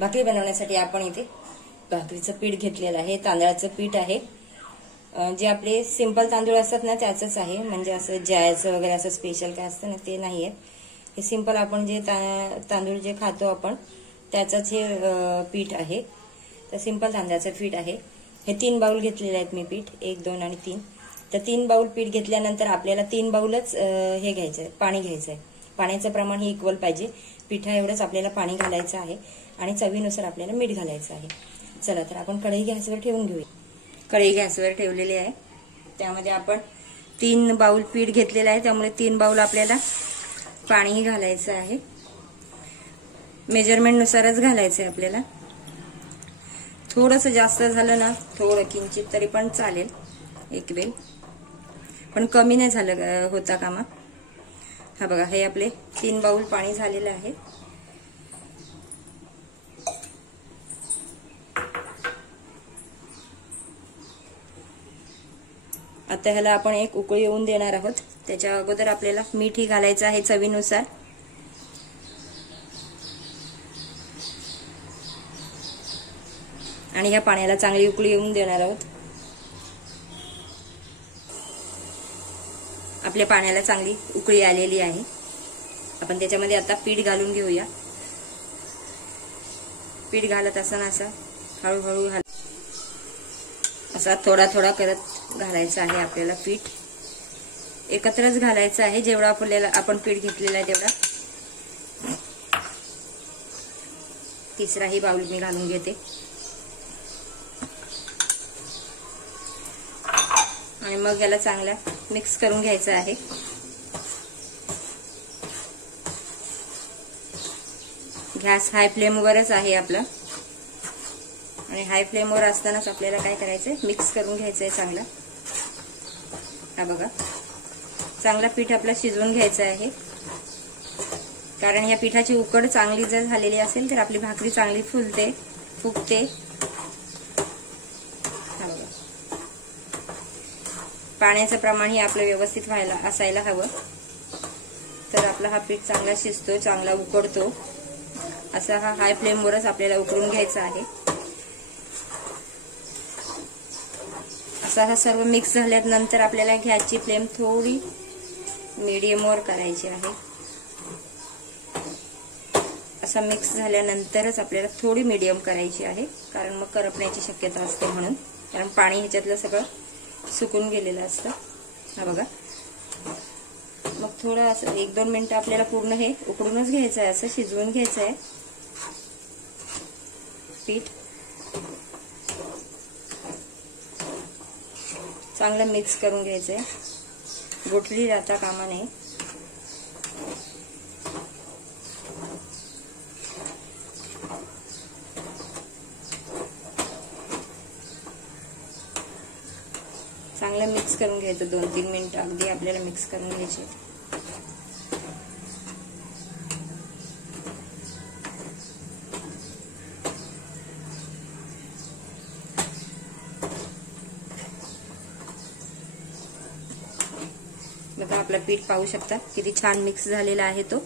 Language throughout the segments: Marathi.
भाकरी बनवण्यासाठी आपण इथे भाकरीचं पीठ घेतलेलं आहे, तांदळाचं पीठ आहे। जे आपले सिंपल तांदूळ असतात ना त्याचंच आहे, म्हणजे असं जायचं वगैरे असं स्पेशल काय असतं ना ते नाहीये। हे सिंपल आपण जे तांदूळ जे खातो आपण त्याचंच हे पीठ आहे। तर सिंपल तांदळाचं पीठ आहे। हे 3 बाउल घेतलेले आहेत मी पीठ, 1 2 आणि 3। तर 3 बाउल पीठ घेतल्यानंतर आपल्याला 3 बाउलच हे घ्यायचंय, पाणी घ्यायचंय। पाण्याचं प्रमाण हे इक्वल पाहिजे, पिठा एवढंच आपल्याला पाणी घालायचं आहे आणि चवीनुसार आपल्याला मीठ घालायचं आहे। चला तर आपण कढई गॅसवर ठेवून घेऊया। कढई गॅसवर ठेवलेली आहे, त्यामध्ये आपण 3 बाउल पीठ घेतलेलं आहे, त्यामुळे 3 बाउल आपल्याला पाणी घालायचं आहे। मेजरमेंट नुसारच घालायचं आहे आपल्याला। थोडंसं जास्त झालं ना, थोडं किंचित तरी पण चालेल, एक वेळ, पण कमी नाही झालं होता कामा। हा बघा, हे आपले 3 बाउल पाणी झालेलं आहे। आता ह्याला आपण एक उकळी येऊन देणार आहोत। त्याच्या अगोदर आपल्याला मीठही घालायचं आहे चवीनुसार। आणि ह्या पाण्याला चांगली उकळी येऊन देणार आहोत। आपल्या पाण्याला चांगली उकळी आलेली आहे। आपण त्याच्यामध्ये आता पीठ घालून घेऊया। पीठ घालत असताना असं हळूहळू असा थोडा थोडा करत घालायचं आहे आपल्याला पीठ। एकत्रच घालायचं आहे, जेवढा आपल्याला आपण पीठ घेतलेलं आहे तेवढा। तिसराही बाउल मी घालून घेते आणि मग याला चांगला मिक्स करून घ्यायचं आहे। गॅस हाय फ्लेमवरच आहे आपला, आणि हाय फ्लेमवर असतानाच आपल्याला काय करायचंय, मिक्स करून घ्यायचंय चांगला। हा बघा, चांगला पीठ आपला शिजवून घ्यायचं आहे, कारण या पिठाची उकड चांगली जर झालेली असेल तर आपली भाकरी चांगली फुगते। पाण्याचं प्रमाण हे आपलं व्यवस्थित असायला हवं, तर आपला हा पीठ चांगला शिजतो, चांगला उकडतो। असा हा हाय फ्लेमवरच आपल्याला उकळून घ्यायचा आहे। असा हा सर्व मिक्स झाल्यानंतर आपल्याला गॅसची फ्लेम थोडी मीडियमवर करायची आहे। असा मिक्स झाल्यानंतरच आपल्याला थोडी मीडियम करायची आहे, कारण मग करपण्याची शक्यता असते म्हणून, कारण पाणी ह्याच्यातलं सगळं सुकून गेलेलं असतं। हा बघा, मग थोडं असं 1 2 मिनिटं आपल्याला पूर्ण हे उकडूनच घ्यायचं आहे, असं शिजवून घ्यायचं आहे पीठ। चांगलं मिक्स करून घ्यायचंय, गुठली राहता कामा नये। चांगलं मिक्स करून घ्यायचं, 2 3 मिनिटं अगदी आपल्याला मिक्स करून घ्यायचे। बघा, आपला पीठ पाहू शकता किती छान मिक्स झालेला आहे तो,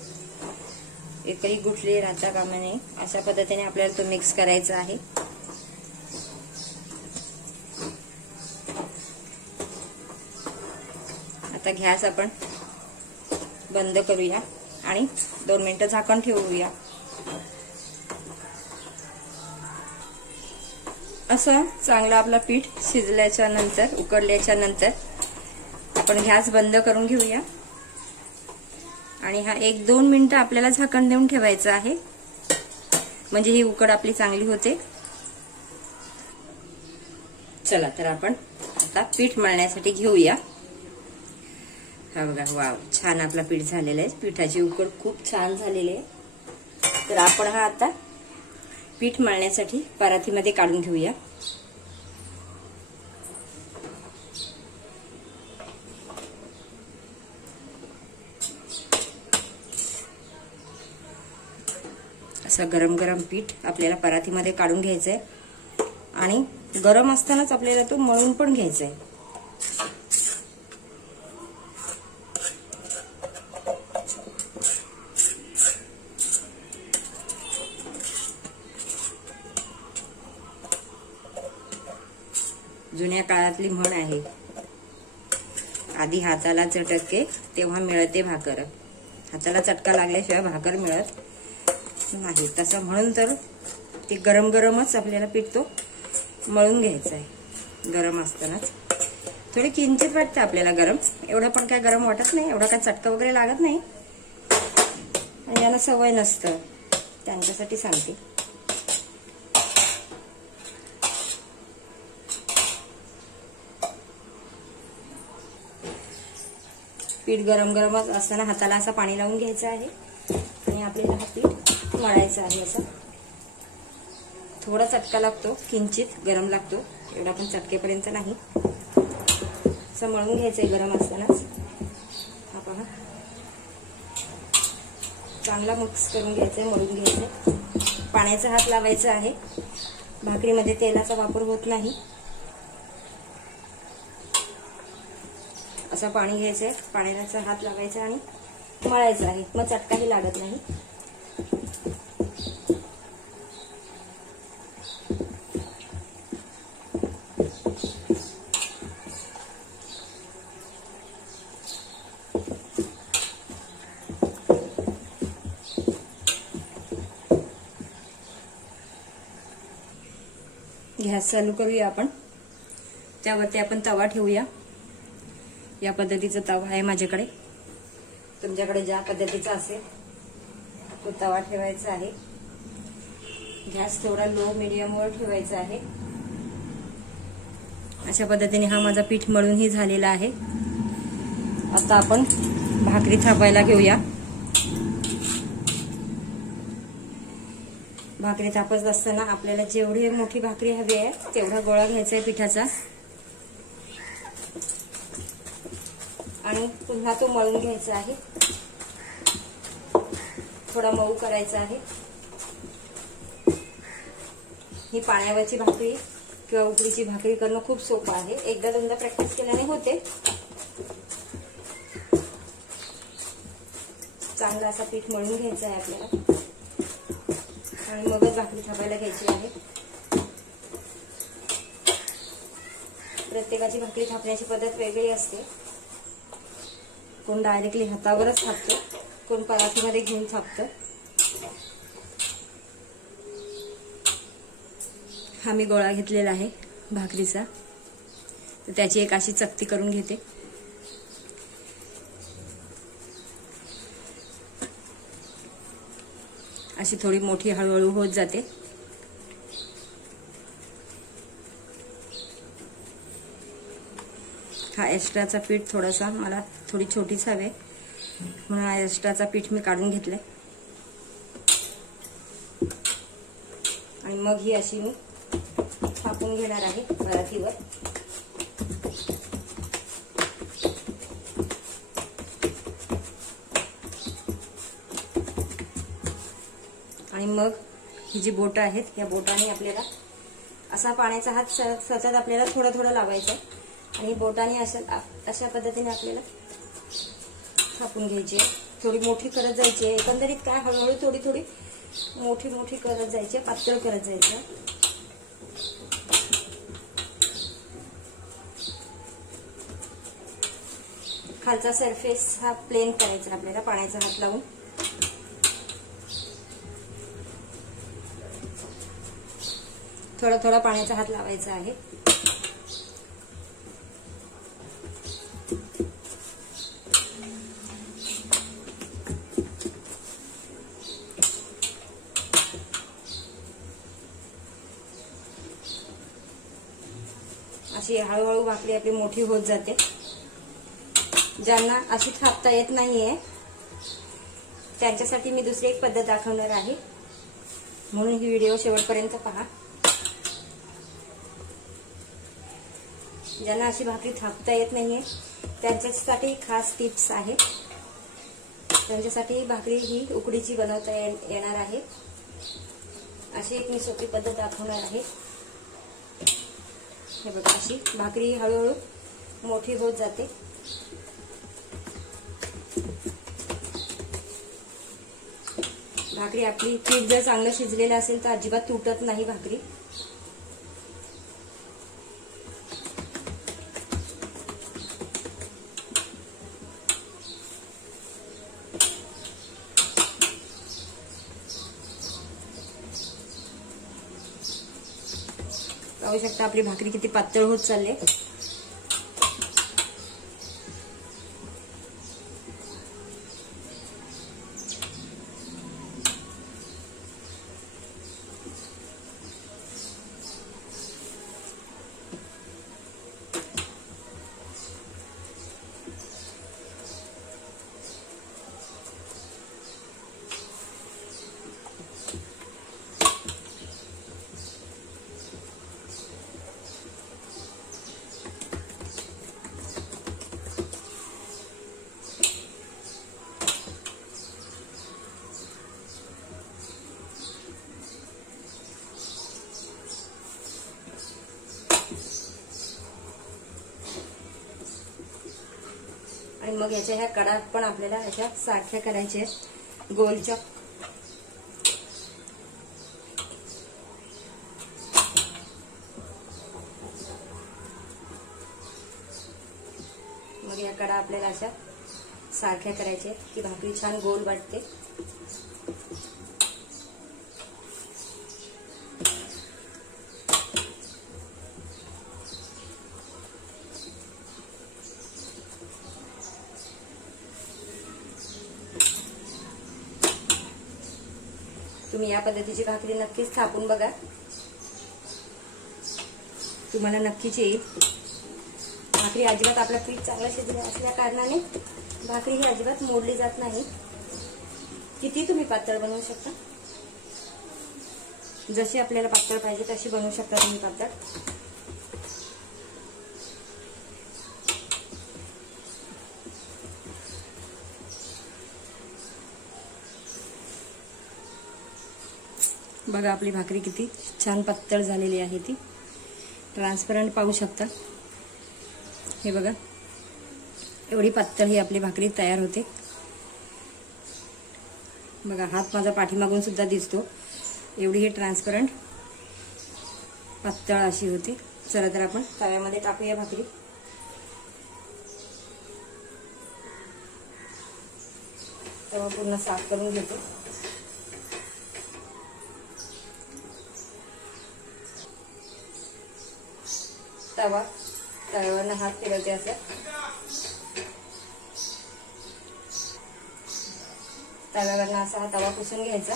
एकही गुठली राहता कामा नये, अशा पद्धतीने आपल्याला तो मिक्स करायचा आहे। आता गॅस आपण बंद करूया आणि 2 मिनिटं झाकण ठेवूया। असं चांगला आपला पीठ शिजल्याच्या नंतर, उकडल्याच्या नंतर आपण गॅस बंद करून घेऊया आणि हा 1 2 मिनिटं आपल्याला झाकण देऊन ठेवायचं आहे, म्हणजे ही उकड आपली चांगली होते। चला तर आपण आता पीठ मळण्यासाठी घेऊया। हा बघा, वाव, छान आपला पीठ झालेला आहे, पिठाची उकड खूप छान झालेली आहे। तर आपण हा आता पीठ मळण्यासाठी परातीमध्ये काढून घेऊया। असं गरम गरम पीठ आपल्याला परातीमध्ये काढून घ्यायचंय आणि गरम असतानाच आपल्याला तो मळून पण घ्यायचा आहे। जुन्या काळातली म्हण आहे, आधी हाताला चटके तेव्हा मिळते भाकर. हाताला चटका लागल्याशिवाय भाकर मिळत नाही. तसं म्हणून तर ते गरम गरमच आपल्याला पीठ तो मळून घ्यायचा आहे. गरम असतानाच थोडी किंचित वाटतं आपल्याला गरम, एवढं पण काय गरम वाटत नाही, एवढा काय चटका वगैरे लागत नाही. आणि यांना सवय नसतं त्यांच्यासाठी सांगते. पीठ गरम गरमच असताना हाताला असं पाणी लावून घ्यायचं आहे आणि आपल्याला हा पीठ मळायचं आहे. असं थोडा चटका लागतो, किंचित गरम लागतो, एवढा पण चटकेपर्यंत नाही. असं मळून घ्यायचंय गरम असतानाच. हा पहा, चांगला मिक्स करून घ्यायचंय, मळून घ्यायचंय. पाण्याचा हात लावायचा आहे. भाकरीमध्ये तेलाचा वापर होत नाही. असं पाणी घ्यायचंय, पाण्याचा हात लावायचा आणि मळायचं आहे. मग चटकाही लागत नाही. गॅस चालू करूया आपण. त्यावरती आपण तवा ठेवूया. या पद्धतीचा तवा आहे माझ्याकडे. तुमच्याकडे ज्या पद्धतीचा असेल तो तवा ठेवायचा आहे. गॅस थोडा लो मीडियम वर ठेवायचा आहे. अशा पद्धतीने हा माझा पीठ मळूनही झालेला आहे. आता आपण भाकरी थापायला घेऊया. भाकरी थापत असताना आपल्याला जेवढी मोठी भाकरी हवी आहे तेवढा गोळा घ्यायचा आहे पिठाचा आणि पुन्हा तो मळून घ्यायचा आहे. थोडा मऊ करायचा आहे. ही पाण्यावरची भाकरी किंवा उकडीची भाकरी करणं खूप सोपं आहे. एकदा दोनदा प्रॅक्टिस केल्याने होते. चांगला असा पीठ मळून घ्यायचा आहे आपल्याला आणि मगच भाकरी थापायला घ्यायची आहे. प्रत्येकाची भाकरी थापण्याची पद्धत वेगळी असते. कोण डायरेक्टली हातावरच थापतो, कोण परातीमध्ये घेऊन थापतं. हा मी गोळा घेतलेला आहे भाकरीचा, तर त्याची एक अशी चकती करून घेते. अशी थोडी मोठी हळूहळू होत जाते. हा एक्स्ट्राचा पीठ थोडासा मला थोडी छोटीच हवे म्हणून हा एक्स्ट्राचा पीठ मी काढून घेतलंय आणि मग ही अशी मी थापून घेणार आहे परातीवर. आणि मग ही जी बोटं आहेत या बोटाने आपल्याला असा पाण्याचा हात सतत आपल्याला थोडा थोडा लावायचा आहे आणि बोटाने अशा पद्धतीने आपल्याला थापून घ्यायची. थोडी मोठी करत जायची. एकंदरीत काय हळूहळू थोडी थोडी मोठी मोठी करत जायची, पातळ करत जायचं. खालचा सरफेस हा प्लेन करायचा आपल्याला पाण्याचा हात लावून. थोडा थोडा पाण्याचा हात लावायचा आहे. अशी हळूहळू भाकरी आपली मोठी होत जाते. ज्यांना अशी थापता येत नाहीये त्यांच्यासाठी मी दुसरी एक पद्धत दाखवणार आहे, म्हणून ही व्हिडिओ शेवटपर्यंत पहा. ज्यांना अशी भाकरी थापता येत नाहीये त्यांच्यासाठी खास टिप्स आहे. त्यांच्यासाठी भाकरी ही उकडीची बनवता येणार आहे. अशी एक मी सोपी पद्धत दाखवणार आहे. हे बघा, अशी भाकरी हळूहळू मोठी होत जाते. भाकरी आपली पीठ जर चांगलं शिजलेलं असेल तर अजिबात तुटत नाही भाकरी. पाहू शकता आपली भाकरी किती पातळ होत चालली आहे. आणि मग याच्या ह्या कडा पण आपल्याला अशा सारख्या करायच्या आहेत गोलच्या. मग या कडा आपल्याला अशा सारख्या करायच्या की भाकरी छान गोल वाटते. तुम्ही या पद्धतीची भाकरी नक्कीच थापून बघा, तुम्हाला नक्कीच येईल. भाकरी अजिबात आपलं पीठ चांगलं शिजलं असल्या कारणाने भाकरी ही अजिबात मोडली जात नाही. किती तुम्ही पातळ बनवू शकता, जशी आपल्याला पातळ पाहिजे तशी बनवू शकता तुम्ही पातळ. बघा आपली भाकरी किती छान पातळ झालेली आहे, ती ट्रान्सपरंट पाहू शकता. हे बघा एवढी पातळ ही आपली भाकरी तयार होते. बघा हात माझा पाठीमागून सुद्धा दिसतो, एवढी ही ट्रान्सपरंट पातळ अशी होती. चला तर आपण तव्यामध्ये टाकूया भाकरी. तवा पूर्ण साफ करून घेतो. तव्यावरनं हात फिरवते असं. तव्यावरनं असा हा तवा पुसून घ्यायचा,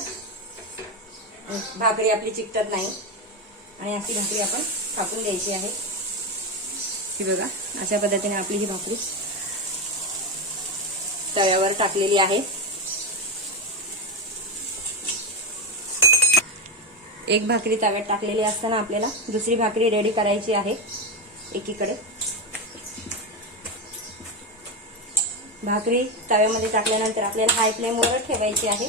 भाकरी आपली चिकटत नाही. आणि अशी भाकरी आपण थापून द्यायची आहे. ही बघा अशा पद्धतीने आपली ही भाकरी तव्यावर टाकलेली आहे. एक भाकरी तव्यात टाकलेली असताना आपल्याला दुसरी भाकरी रेडी करायची आहे. एकीकडे भाकरी तव्यामध्ये टाकल्यानंतर आपल्याला हाय फ्लेमवर ठेवायची आहे.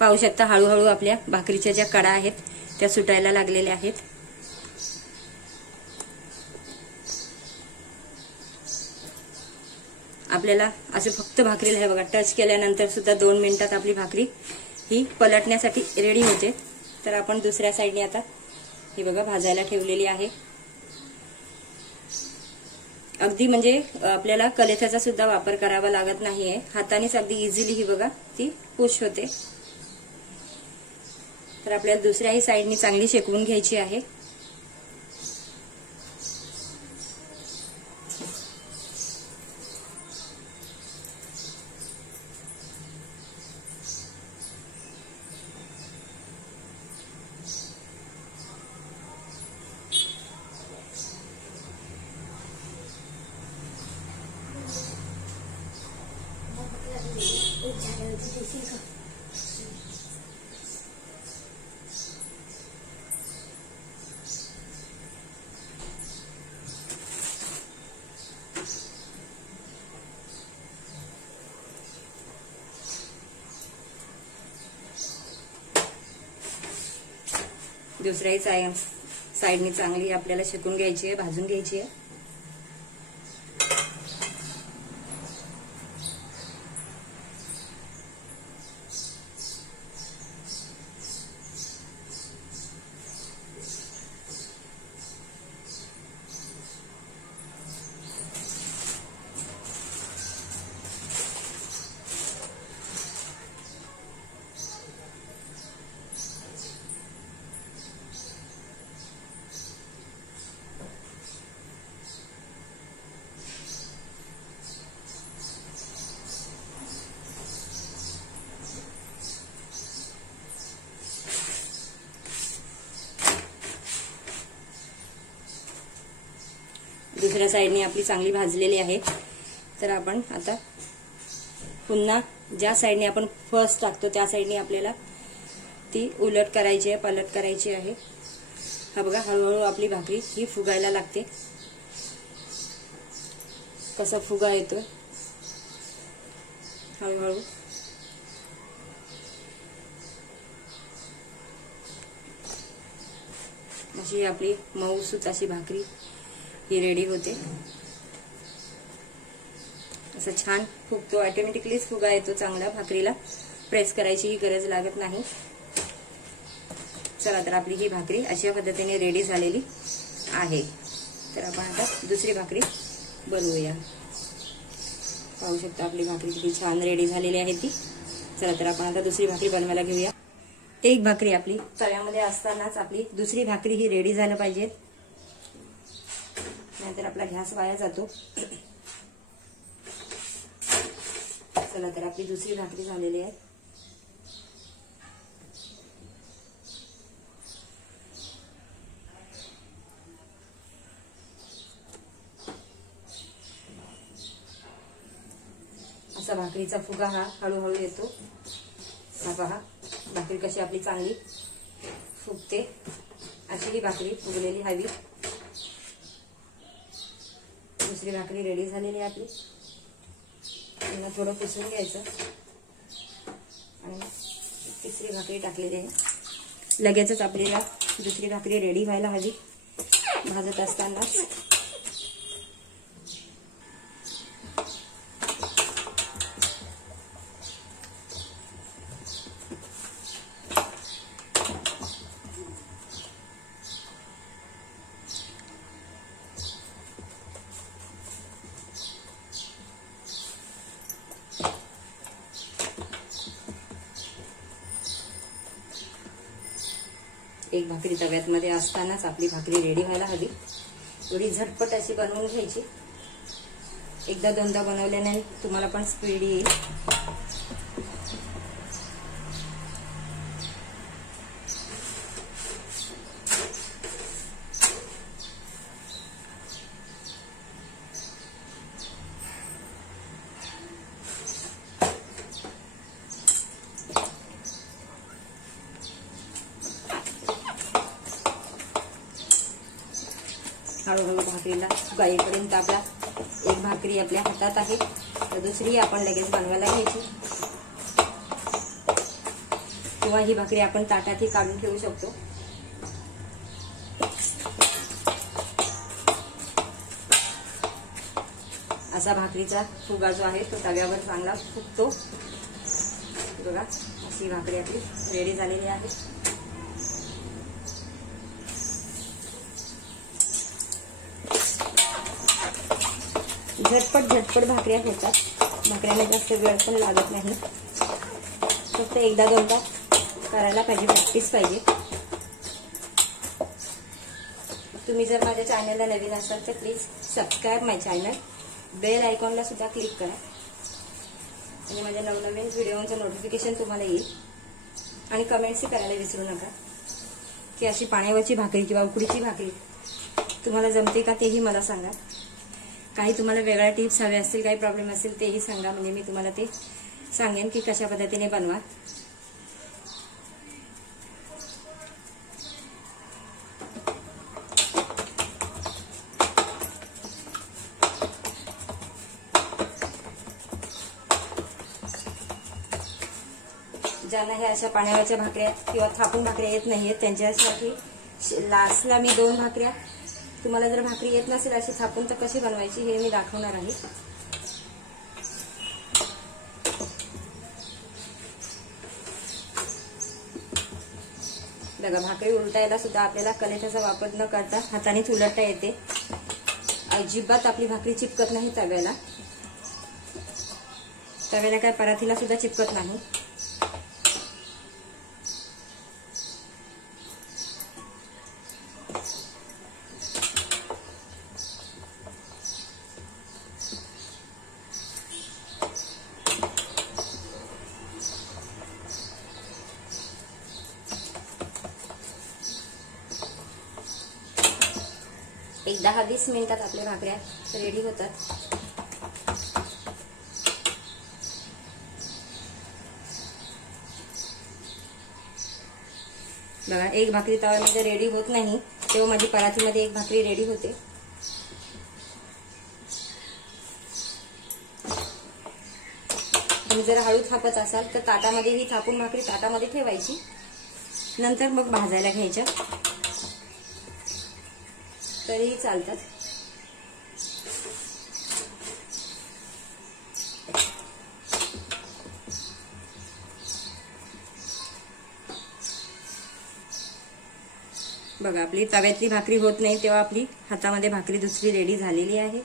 पाहू शकता हळूहळू आपल्या भाकरीच्या ज्या कडा आहेत त्या सुटायला लागलेल्या आहेत. आपल्याला असे फक्त भाकरीला हे बघा टच केल्यानंतर सुद्धा 2 मिनिटात आपली भाकरी ही पलटण्यासाठी रेडी होते. तर आपण दुसऱ्या साईडने आता ही बघा भाजायला ठेवलेली आहे. अगदी म्हणजे आपल्याला कलेथ्याचा सुद्धा वापर करावा लागत नाहीये, हातानेच अगदी इझिली ही बघा ती पुश होते. तर आपल्याला दुसऱ्याही साईडनी चांगली शेकवून घ्यायची आहे. दुसऱ्याही साईडनी चांगली आपल्याला शेकून घ्यायची आहे, भाजून घ्यायची आहे. दुसऱ्या साईडने आपली चांगली भाजलेली आहे. तर आपण आता पुन्हा ज्या साईडने आपण फर्स्ट टाकतो त्या साईडने आपल्याला ती उलट करायची आहे, पलट करायची आहे. हा बघा, हळूहळू आपली भाकरी ही फुगायला लागते. कसा फुगा येतोय हळूहळू. अशी आपली मऊसूत अशी भाकरी ही रेडी होते. असं छान फुगतो, ऑटोमॅटिकलीच फुगा येतो चांगला. भाकरीला प्रेस करायची ही गरज लागत नाही. चला, तर आपली ही भाकरी अशा पद्धतीने रेडी झालेली आहे. तर आपण आता दुसरी भाकरी बनवूया. पाहू शकता आपली भाकरी किती छान रेडी झालेली आहे ती. चला, तर आपण आता दुसरी भाकरी बनवायला घेऊया. एक भाकरी आपली तव्यामध्ये असतानाच आपली दुसरी भाकरी ही रेडी झालं पाहिजे, नाहीतर आपला गॅस वाया जातो. चला, तर आपली दुसरी भाकरी झालेली आहे. असा भाकरीचा फुगा हा हळूहळू येतो. हा पहा, भाकरी कशी आपली चांगली फुगते. अशी ही भाकरी फुगलेली हवी. दुसरी भाकरी रेडी झालेली आहे आपली. पुन्हा थोडं पुसून घ्यायचं आणि तिसरी भाकरी टाकलेली आहे. लगेचच आपल्याला दुसरी भाकरी रेडी व्हायला हवी भाजत असतानाच. एक भाकरी तव्यात मध्ये असतानाच आपली भाकरी रेडी व्हायला हवी. थोडी झटपट अशी बनवून घ्यायची. एकदा दोनदा बनवल्याने तुम्हाला पण स्पीड येईल. हळूहळू भाकरीला फुगाईपर्यंत आपला एक भाकरी आपल्या हातात आहे, तर दुसरी आपण लगेच बनवायला घ्यायची. किंवा ही भाकरी आपण ताटातही काढून ठेवू शकतो. असा भाकरीचा फुगा जो आहे तो तव्यावर चांगला फुगतो. बघा, अशी भाकरी आपली रेडी झालेली आहे. झटपट भाकऱ्या होतात. भाकऱ्याला जास्त वेळ पण लागत नाही. फक्त एकदा दोनदा करायला पाहिजे, प्रॅक्टिस पाहिजे. तुम्ही जर माझ्या चॅनलला नवीन असाल तर please subscribe my channel. Bell आयकॉनला सुद्धा क्लिक करा आणि माझ्या नवनवीन व्हिडिओचं नोटिफिकेशन तुम्हाला येईल. आणि कमेंट्सही करायला विसरू नका की अशी पाण्यावरची भाकरी किंवा उकडीची भाकरी तुम्हाला जमते का, तेही मला सांगा. काही तुम्हाला वेगळ्या टिप्स हवे असतील, काही प्रॉब्लेम असतील तेही सांगा, म्हणजे मी तुम्हाला ते सांगेन की कशा पद्धतीने बनवा. ज्यांना हे अशा पाण्यावरच्या भाकऱ्या किंवा थापून भाकऱ्या येत नाहीयेत त्यांच्यासाठी लास्टला मी 2 भाकऱ्या, तुम्हाला जर भाकरी येत नसेल अशी थापून तर कशी बनवायची हे मी दाखवणार आहे. बघा, भाकरी उलटायला सुद्धा आपल्याला कलेचा वापर न करता हातानेच उलटता येते. अजिबात आपली भाकरी चिपकत नाही तव्याला. तव्याला काय पराठीला सुद्धा चिपकत नाही. 10-20 मिनिटात आपल्या भाकऱ्या रेडी होतात. बघा, एक भाकरी तव्यामध्ये रेडी होत नाही तेव्हा माझी परातीमध्ये एक भाकरी रेडी होते. तुम्ही जर हळू थापत असाल तर ताटामध्ये ही थापून भाकरी ताटामध्ये ठेवायची, नंतर मग भाजायला घ्यायच्या तरीही चालतात. बघा, आपली तव्यातली भाकरी होत नाही तेव्हा आपली हातामध्ये भाकरी दुसरी रेडी झालेली आहे.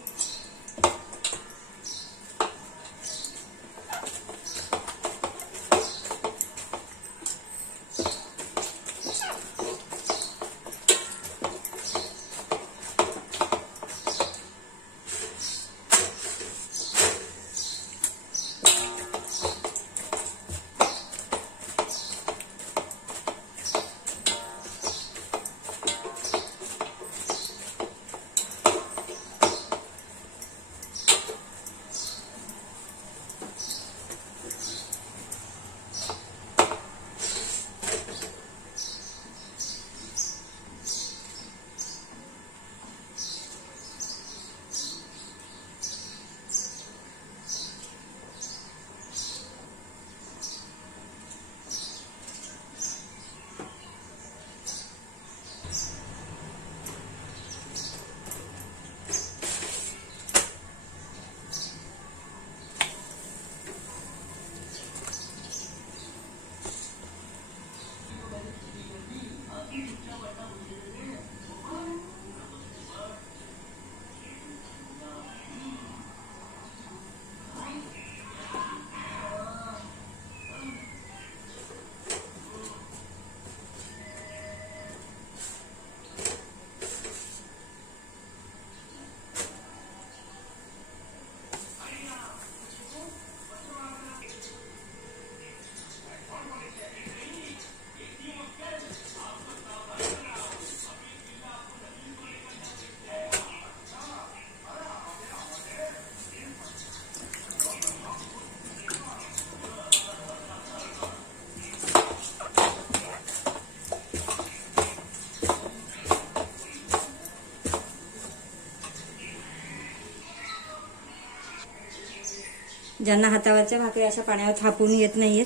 ज्यांना हातावरच्या भाकरी अशा पाण्यावर थापून येत नाहीयेत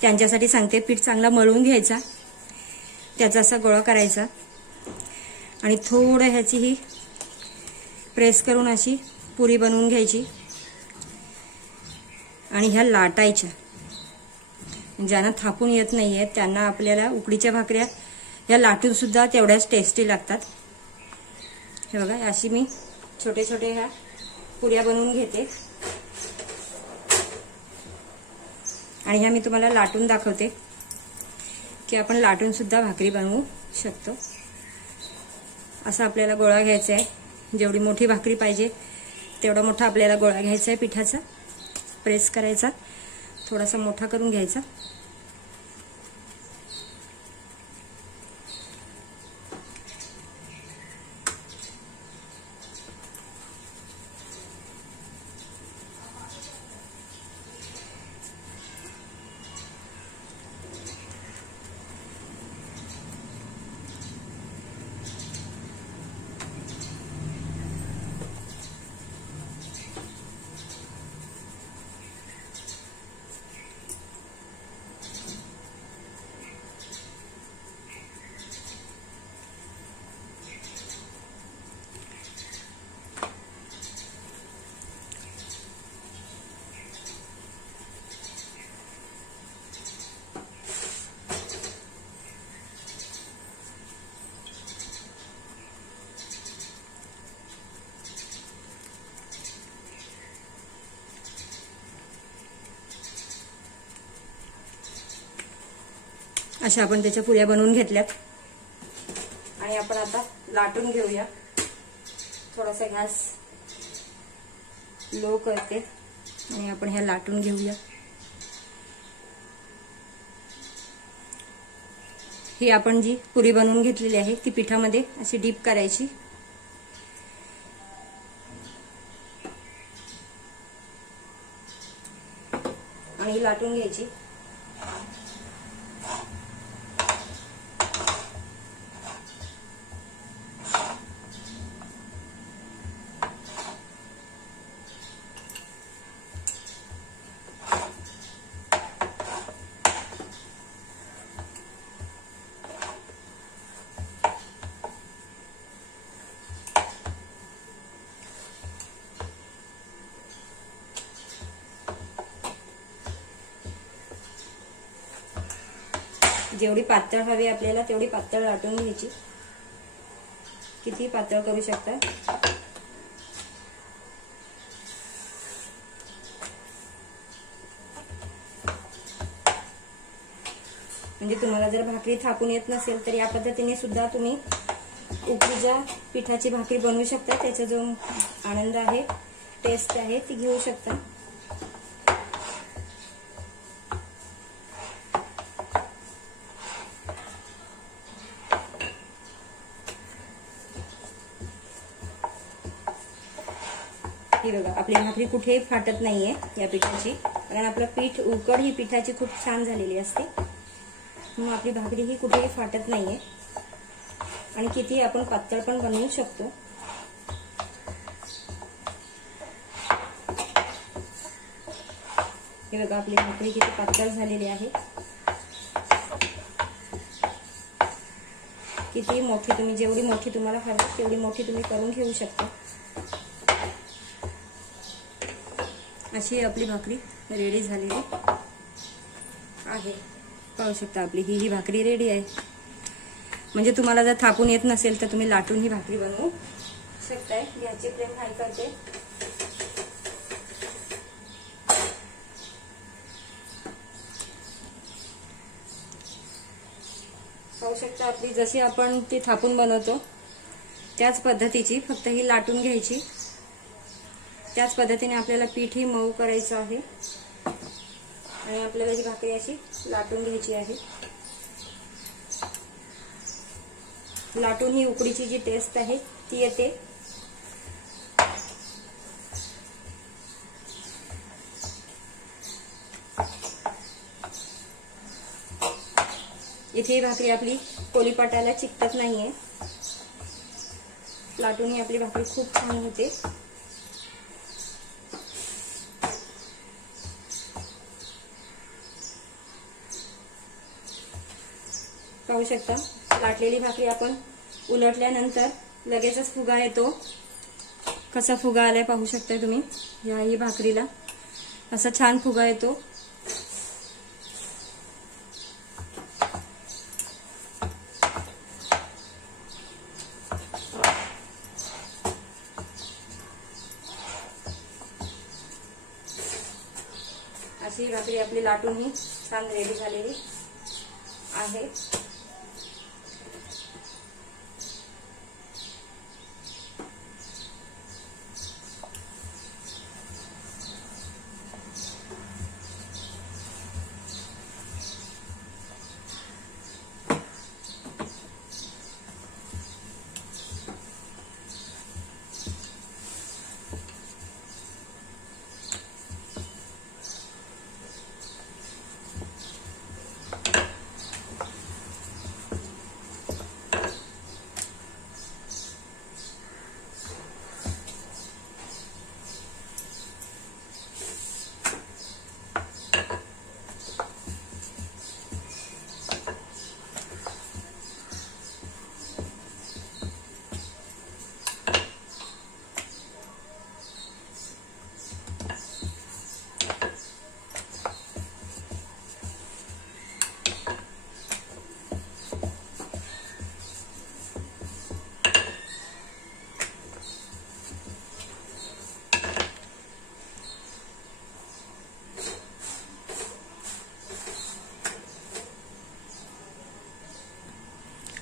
त्यांच्यासाठी सांगते, पीठ चांगला मळून घ्यायचा, त्याचा असा गोळा करायचा आणि थोडं ह्याची ही प्रेस करून अशी पुरी बनवून घ्यायची आणि ह्या लाटायच्या. ज्यांना थापून येत नाहीये त्यांना आपल्याला उकडीच्या भाकऱ्या ह्या लाटून सुद्धा तेवढ्याच टेस्टी लागतात. हे बघा, अशी मी छोटे छोटे ह्या पुऱ्या बनवून घेते आणि ह्या मी तुम्हाला लाटून दाखवते की आपण लाटून सुद्धा भाकरी बनवू शकतो. असा आपल्याला गोळा घ्यायचा आहे. जेवढी मोठी भाकरी पाहिजे तेवढा मोठा आपल्याला गोळा घ्यायचा आहे पिठाचा. प्रेस करायचा, थोडासा मोठा करून घ्यायचा. अशा आपण त्याच्या पुऱ्या बनवून घेतल्यात आणि आपण आता लाटून घेऊया. थोडासा गॅस लो करते आणि आपण ह्या लाटून घेऊया. ही आपण जी पुरी बनवून घेतलेली आहे ती पिठामध्ये अशी डीप करायची आणि लाटून घ्यायची. जेवढी पातळ हवी आपल्याला तेवढी पातळ लाटून घ्यायची. किती पातळ करू शकता. म्हणजे तुम्हाला जर भाकरी थापून येत नसेल तर या पद्धतीने सुद्धा तुम्ही उकडीच्या पिठाची भाकरी बनवू शकता. त्याचा जो आनंद आहे, टेस्ट आहे, ती घेऊ शकता. ही बघा आपली भाकरी कुठेही फाटत नाहीये या पिठाची, कारण आपलं पीठ उकड ही पिठाची खूप छान झालेली असते. मग आपली भाकरी ही कुठेही फाटत नाहीये आणि किती आपण पातळ पण बनवू शकतो. हे बघा आपली भाकरी किती पातळ झालेली आहे. किती मोठी तुम्ही, जेवढी मोठी तुम्हाला हवी तेवढी मोठी तुम्ही करून घेऊ शकता. अशी आपली भाकरी रेडी झालेली आहे. पाहू शकता आपली ही भाकरी रेडी आहे. म्हणजे तुम्हाला जर थापून येत नसेल तर तुम्ही लाटून ही भाकरी बनवू शकताय. गॅसची फ्लेम हाय करते. पाहू शकता आपली जशी आपण ती थापून बनवतो त्याच पद्धतीची, फक्त ही लाटून घ्यायची. त्याच पद्धतीने आपल्याला पीठही मऊ करायचं आहे आणि आपल्याला ही भाकरी अशी लाटून घ्यायची आहे. लाटून ही उकडीची जी टेस्ट आहे ती येते. इथे ही भाकरी आपली पोळीपाटाला चिकटत नाहीये. लाटून ही आपली भाकरी खूप छान होते. पाहू शकता लाटलेली भाकरी आपण उलटल्यानंतर लगेचच फुगा येतो. कसा फुगा आलाय पाहू शकताय तुम्ही. ही भाकरीला असा छान फुगा येतो. अशी भाकरी आपली लाटून ही छान रेडी झालेली आहे.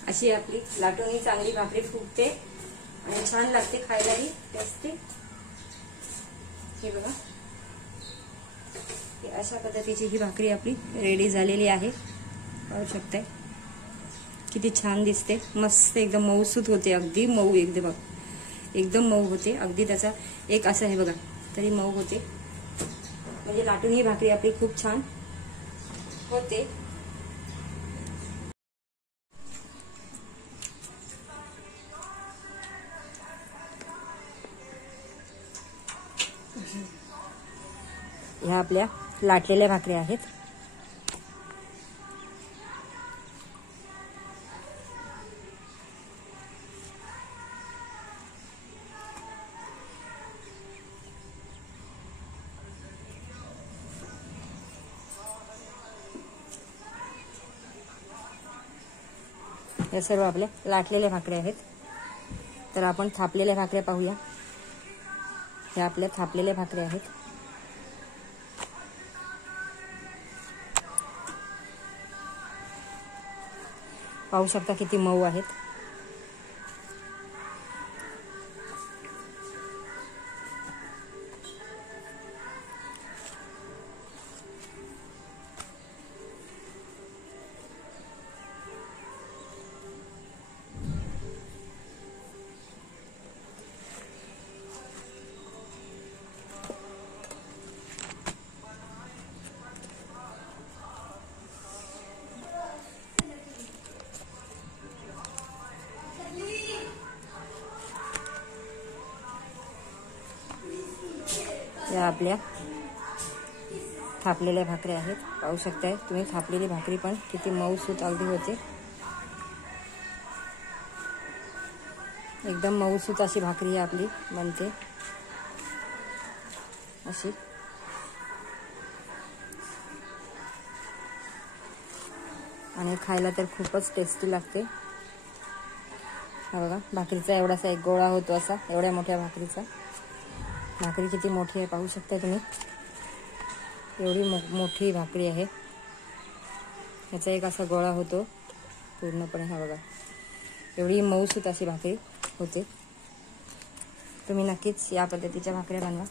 अशी आपली लाटून चांगली भाकरी फुगते आणि छान लागते खायलाही, टेस्टी. हे बघा अशा पद्धतीची ही भाकरी आपली रेडी झालेली आहे. पाहू शकताय किती छान दिसते. मस्त एकदम मऊसूत होते. अगदी मऊ एकदम मऊ होते. अगदी त्याचा एक असं आहे बघा तरी मऊ होते. म्हणजे लाटून ही भाकरी आपली खूप छान होते. ह्या आपल्या लाटलेल्या भाकरी आहेत. या सर्व आपल्या लाटलेल्या भाकऱ्या आहेत. तर आपण थापलेल्या भाकऱ्या पाहूया. ह्या आपल्या थापलेल्या भाकऱ्या आहेत. पाहू शकता किती मऊ आहेत. या आपल्या थापलेल्या भाकऱ्या आहेत. पाहू शकताय तुम्ही थापलेली भाकरी पण किती मऊसूत अगदी होते. एकदम मऊसूत अशी भाकरी ही आपली बनते अशी. आणि खायला तर खूपच टेस्टी लागते. हा बघा भाकरीचा एवढासा एक गोळा होतो असा, एवढ्या मोठ्या भाकरीचा. भाकरी किती मोठी आहे पाहू शकता तुम्ही. एवढी मोठी भाकरी आहे. याचा एक असा गोळा होतो पूर्णपणे. हा बघा एवढी मऊसूत अशी भाकरी होते. तुम्ही नक्कीच या पद्धतीच्या भाकऱ्या बनवा.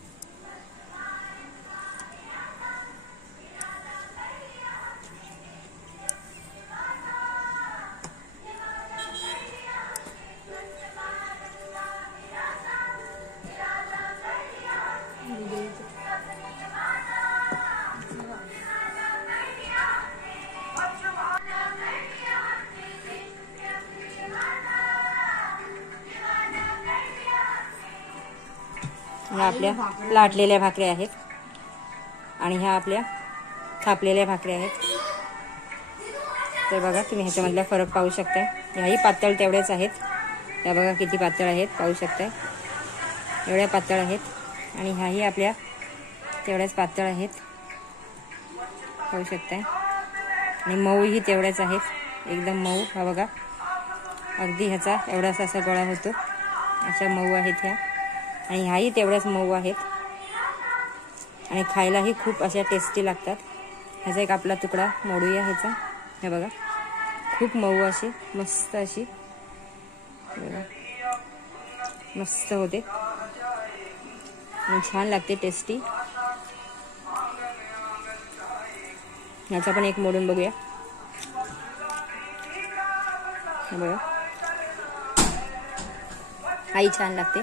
ह्या आपल्या लाटलेल्या भाकऱ्या आहेत आणि ह्या आपल्या थापलेल्या भाकऱ्या आहेत. तर बघा तुम्ही ह्याच्यामधला फरक पाहू शकताय. ह्याही पातळ तेवढ्याच आहेत. त्या बघा किती पातळ आहेत पाहू शकताय. एवढ्या पातळ आहेत. आणि ह्याही आपल्या तेवढ्याच पातळ आहेत पाहू शकताय. आणि मऊही तेवढ्याच आहेत. एकदम मऊ. हा बघा अगदी ह्याचा एवढासा असा गोळा होतो. अशा मऊ आहेत ह्या. आणि ह्याही तेवढ्याच मऊ आहेत. आणि खायलाही खूप अशा टेस्टी लागतात. ह्याचा एक आपला तुकडा मोडूया ह्याचा. हे बघा खूप मऊ अशी मस्त अशी बघा मस्त होते आणि छान लागते टेस्टी. ह्याचा पण एक मोडून बघूया. हे बघा हाही छान लागते.